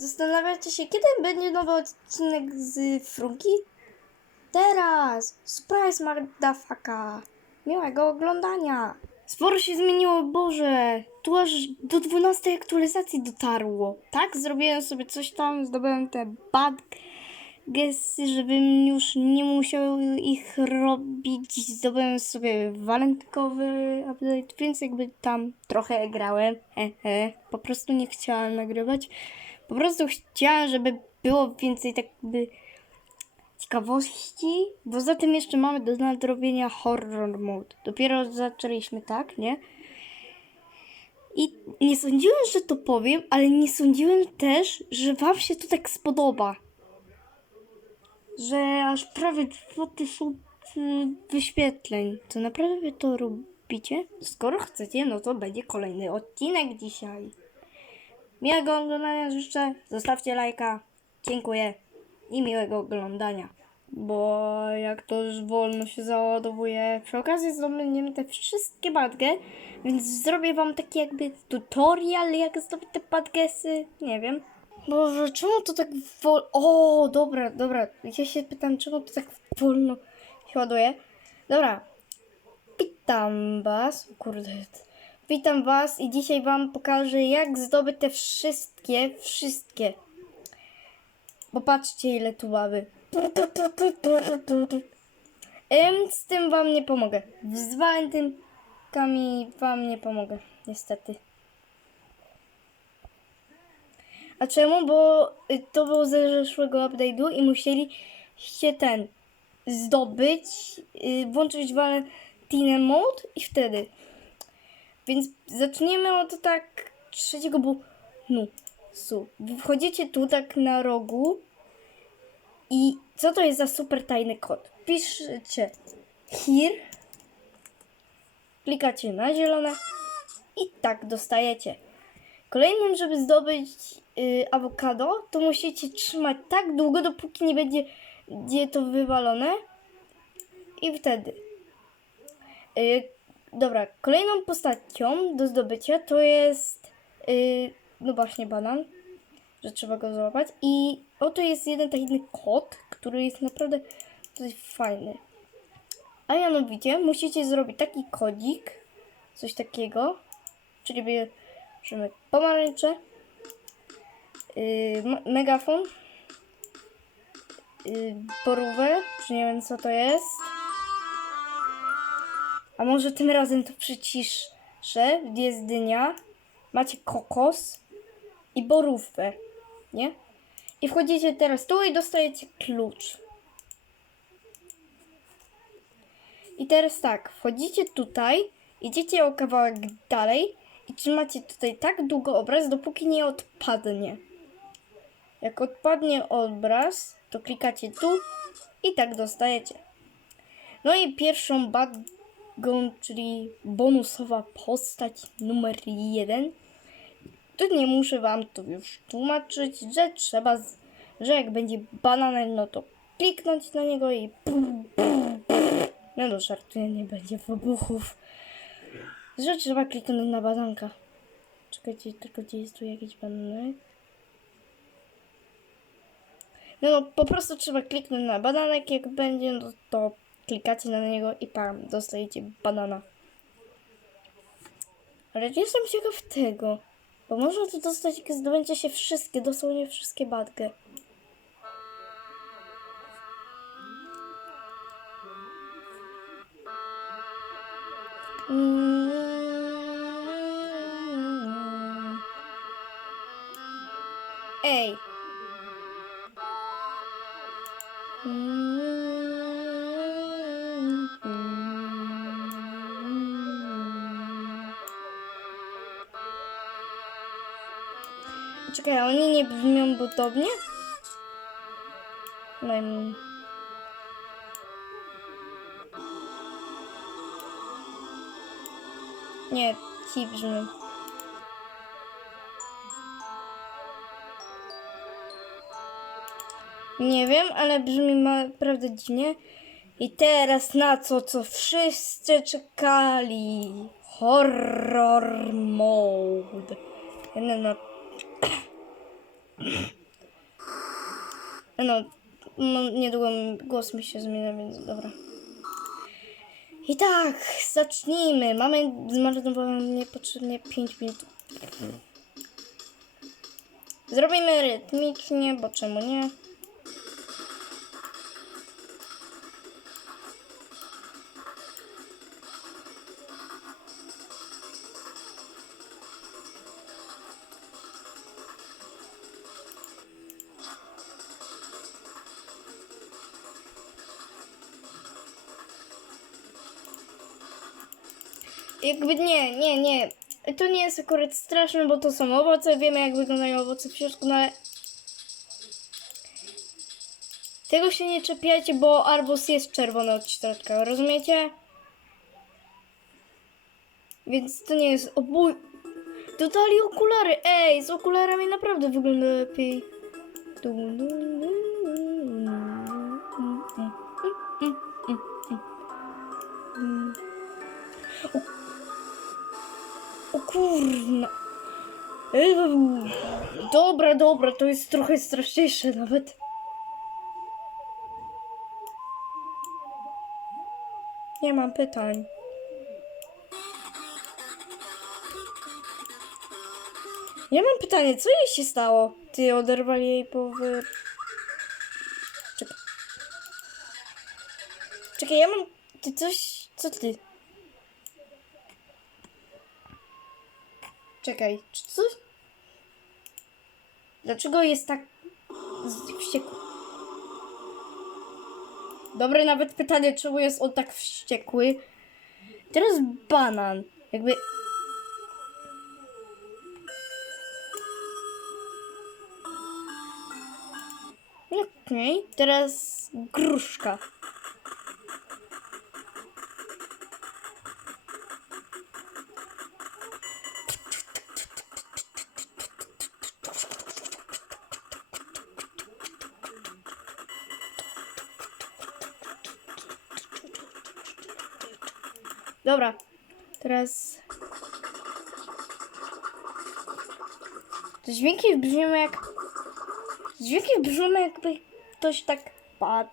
Zastanawiacie się, kiedy będzie nowy odcinek z Frugi? Teraz! Surprise, motherfucker! Miłego oglądania! Sporo się zmieniło, Boże! Tu aż do 12 aktualizacji dotarło. Tak? Zrobiłem sobie coś tam, zdobyłem te bad gesty, żebym już nie musiał ich robić. Zdobyłem sobie walentkowy update, więc jakby tam trochę grałem. Po prostu nie chciałam nagrywać. Po prostu chciałam, żeby było więcej tak jakby ciekawości. Poza tym jeszcze mamy do nadrobienia horror mode. Dopiero zaczęliśmy, tak, nie? I nie sądziłem, że to powiem, ale nie sądziłem też, że wam się to tak spodoba. Że aż prawie 2000 wyświetleń. To naprawdę to robicie? Skoro chcecie, no to będzie kolejny odcinek dzisiaj. Miłego oglądania życzę. Zostawcie lajka. Dziękuję. I miłego oglądania. Bo jak to już wolno się załadowuje. Przy okazji zdobędziemy te wszystkie badge. Więc zrobię wam taki jakby tutorial, jak zdobyć te badgesy. Nie wiem. Boże, czemu to tak wolno... O, dobra, dobra. Ja się pytam, czemu to tak wolno się ładuje. Dobra. Witam was. Kurde. Witam was i dzisiaj wam pokażę, jak zdobyć te wszystkie, wszystkie. Bo patrzcie, ile tu mamy. Z tym wam nie pomogę. Z walentynkami wam nie pomogę, niestety. A czemu? Bo y, to było ze zeszłego update'u i musieliście ten zdobyć, y, włączyć Valentine Mode i wtedy. Więc zaczniemy od tak trzeciego bonusu. Wchodzicie tu tak na rogu i co to jest za super tajny kod? Piszcie here, klikacie na zielone i tak dostajecie. Kolejnym, żeby zdobyć y, awokado, to musicie trzymać tak długo, dopóki nie będzie gdzie to wywalone. I wtedy. Y, dobra, kolejną postacią do zdobycia to jest y, no właśnie banan, że trzeba go złapać. I oto jest jeden taki kod, który jest naprawdę dość fajny. A mianowicie musicie zrobić taki kodzik, coś takiego, czyli bierzemy pomarańcze, yy, me- megafon, yy, czy nie wiem co to jest. A może tym razem to przyciszę, jest dynia, macie kokos i borówkę, nie? I wchodzicie teraz tu i dostajecie klucz. I teraz tak, wchodzicie tutaj, idziecie o kawałek dalej i trzymacie tutaj tak długo obraz, dopóki nie odpadnie. Jak odpadnie obraz, to klikacie tu i tak dostajecie. No i pierwszą bagą, czyli bonusowa postać numer jeden. Tu nie muszę wam to już tłumaczyć, że trzeba, z, że jak będzie bananem, no to kliknąć na niego i no no, żartuję, nie będzie wybuchów. Że trzeba kliknąć na bananka. Czekajcie, tylko gdzie jest tu jakiś bananek? No, no, po prostu trzeba kliknąć na bananek, jak będzie, no to klikacie na niego i pam, dostajecie banana. Ale jestem ciekaw tego, bo można to dostać, jak zdobędzie się wszystkie, dosłownie wszystkie badge. Mm. Ej. Czekaj, oni nie brzmią podobnie? Najmniej. Nie, ci brzmią. Nie wiem, ale brzmi naprawdę dziwnie. I teraz na co, co wszyscy czekali? Horror mode. Ja nie no. No, niedługo głos mi się zmienia, więc dobra. I tak, zacznijmy. Mamy zmarnowane niepotrzebnie 5 minut. Zrobimy rytmicznie, bo czemu nie? Jakby nie, nie, nie. To nie jest akurat straszne, bo to są owoce. Wiemy, jak wyglądają owoce w środku, no ale. Tego się nie czepiajcie, bo arbus jest czerwony od środka, rozumiecie? Więc to nie jest obój. Dodali okulary! Ej, z okularami naprawdę wygląda lepiej. O kurna. Ej, Dobra, dobra, to jest trochę straszniejsze nawet. Nie mam pytań. Ja mam pytanie, co jej się stało? Ty oderwali jej połowy. Czekaj. Czekaj, ja mam. Ty coś. Co ty? Czekaj, czy coś? Dlaczego jest tak wściekły? Dobre nawet pytanie, czemu jest on tak wściekły? Teraz banan. Jakby. Okej, teraz gruszka. Dobra, teraz. Te dźwięki brzmią jak. Dźwięki brzmią jakby ktoś tak padł.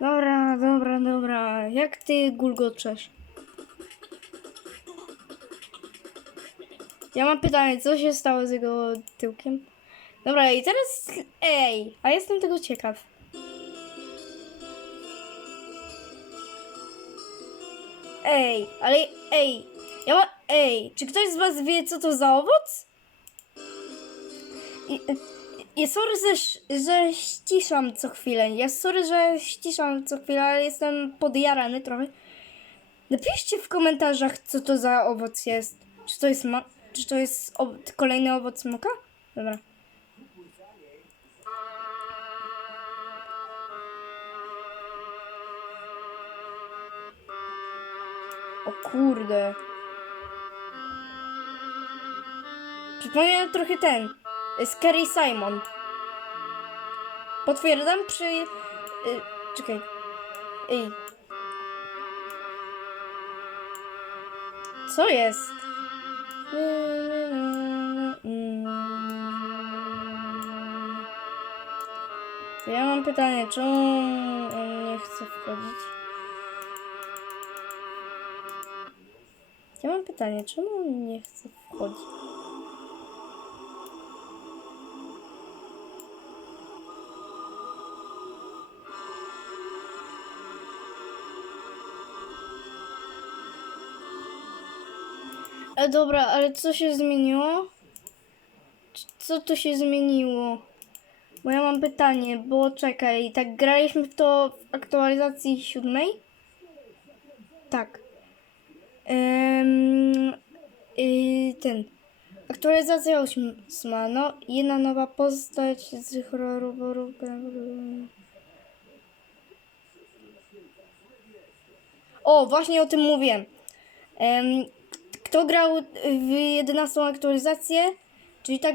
Dobra, dobra, dobra. Jak ty gulgoczesz? Ja mam pytanie, co się stało z jego tyłkiem? Dobra, i teraz. Ej, a jestem tego ciekaw. Ej, ale ej, ja ma, ej, czy ktoś z was wie, co to za owoc? I, i sorry, że, że ściszam co chwilę. Ja sorry, że ściszam co chwilę, ale jestem podjarany trochę. Napiszcie w komentarzach, co to za owoc jest. Czy to jest ma, czy to jest kolejny owoc moka? Dobra. O kurde. Przypomina trochę ten. Scary Simon. Potwierdzam przy... Y, czekaj. Ej. Co jest? Ja mam pytanie, czemu on nie chce wchodzić? Ja mam pytanie, czemu on nie chce wchodzić? E, dobra, ale co się zmieniło? Co tu się zmieniło? Bo ja mam pytanie, bo czekaj, tak graliśmy w to w aktualizacji siódmej? Tak. Ten. Aktualizacja ósma, no. Jedna nowa postać z horroru. O, właśnie o tym. Em, kto grał w 11 aktualizację, czyli tak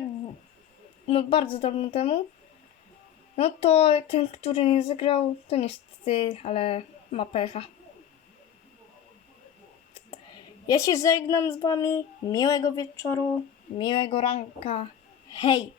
no bardzo dawno temu, no to ten, który nie zagrał, to niestety, ale ma pecha. Ja się żegnam z wami. Miłego wieczoru. Miłego ranka. Hej!